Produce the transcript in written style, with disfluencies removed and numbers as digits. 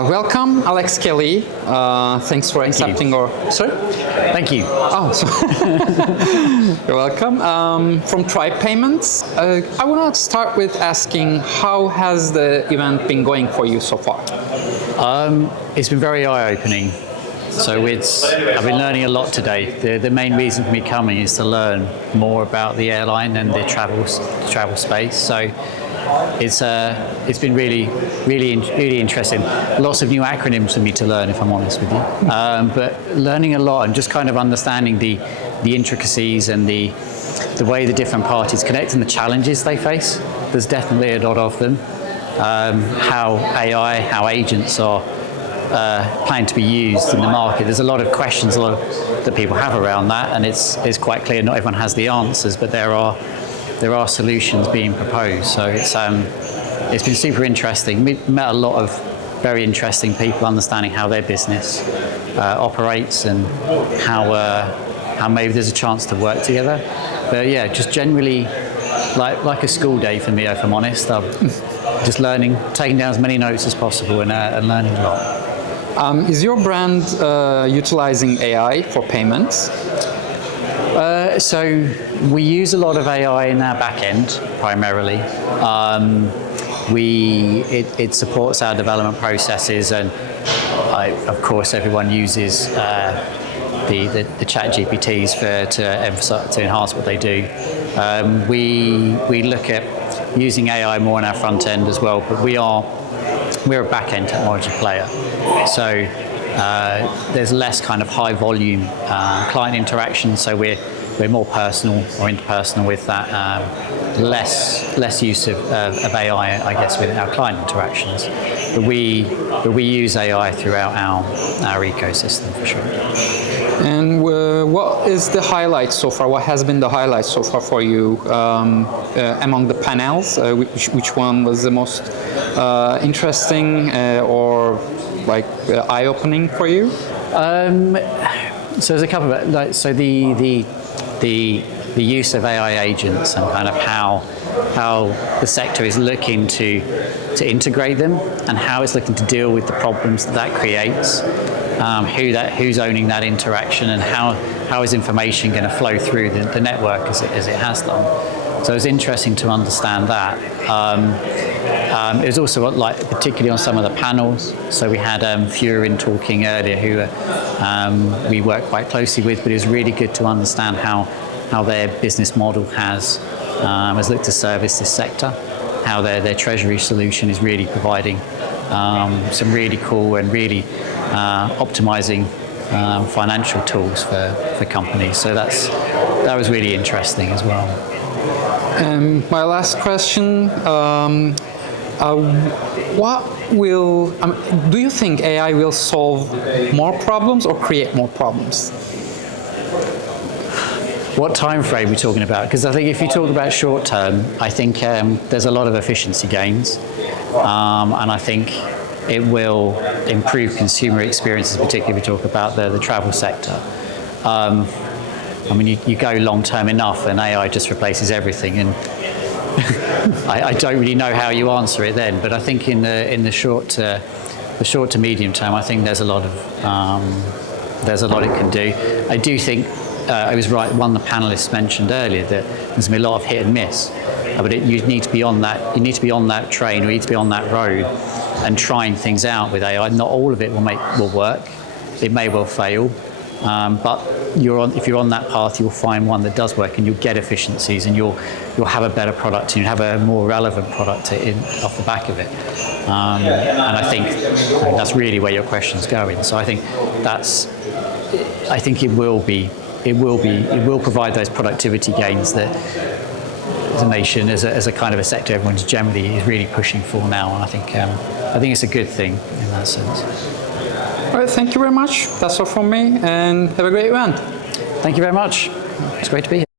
Welcome, Alex Kelley. Thanks for accepting our... Sorry? Thank you. Oh, you're welcome. From Tribe Payments, I want to start with asking, how has the event been going for you so far? It's been very eye-opening. So I've been learning a lot today. The main reason for me coming is to learn more about the airline and the travel space. So it's been really interesting. Lots of new acronyms for me to learn, if I'm honest with you. But learning a lot and just kind of understanding the intricacies and the way the different parties connect and the challenges they face. There's definitely a lot of them. How AI, how agents are planning to be used in the market. There's a lot of questions that people have around that, and it's quite clear not everyone has the answers, but there are solutions being proposed. So it's been super interesting. We met a lot of very interesting people understanding how their business operates and how maybe there's a chance to work together. But yeah, just generally like a school day for me, if I'm honest. I'm just learning, taking down as many notes as possible and learning a lot. Is your brand utilizing AI for payments? So we use a lot of AI in our backend primarily. It supports our development processes, and of course everyone uses the chat GPTs to enhance what they do. We look at using AI more on our front end as well, but we're a back-end technology player. So there's less kind of high volume client interaction, so we're more personal or interpersonal with that, less use of AI, I guess, with our client interactions. But we use AI throughout our ecosystem for sure. And what is the highlight so far? What has been the highlight so far for you among the panels? Which one was the most interesting or like eye-opening for you? So there's a couple of the use of AI agents and kind of how the sector is looking to integrate them and how it's looking to deal with the problems that creates. Who's owning that interaction, and how is information going to flow through the network as it has done. So it's interesting to understand that. It was also particularly on some of the panels. So we had Furin talking earlier, who we work quite closely with, but it was really good to understand how their business model has looked to service this sector, how their treasury solution is really providing some really cool and really optimizing financial tools for companies. So that was really interesting as well. My last question, do you think AI will solve more problems or create more problems? What time frame are we talking about? Because I think if you talk about short term, I think there's a lot of efficiency gains, and I think it will improve consumer experiences, particularly if we talk about the travel sector. I mean, you go long term enough and AI just replaces everything, and I don't really know how you answer it then. But I think in the short to medium term, I think there's a lot it can do. I do think I was right. One of the panelists mentioned earlier that there's going to be a lot of hit and miss, but you need to be on that. You need to be on that train, or you need to be on that road, and trying things out with AI. Not all of it will work. It may well fail, but if you're on that path, you'll find one that does work, and you'll get efficiencies, and you'll have a better product, and you'll have a more relevant product off the back of it. And I think that's really where your question's going. So I think it will provide those productivity gains that as a nation, as a kind of a sector, everyone's generally is really pushing for now. And I think it's a good thing in that sense. All right, thank you very much. That's all from me, and have a great event. Thank you very much. It's great to be here.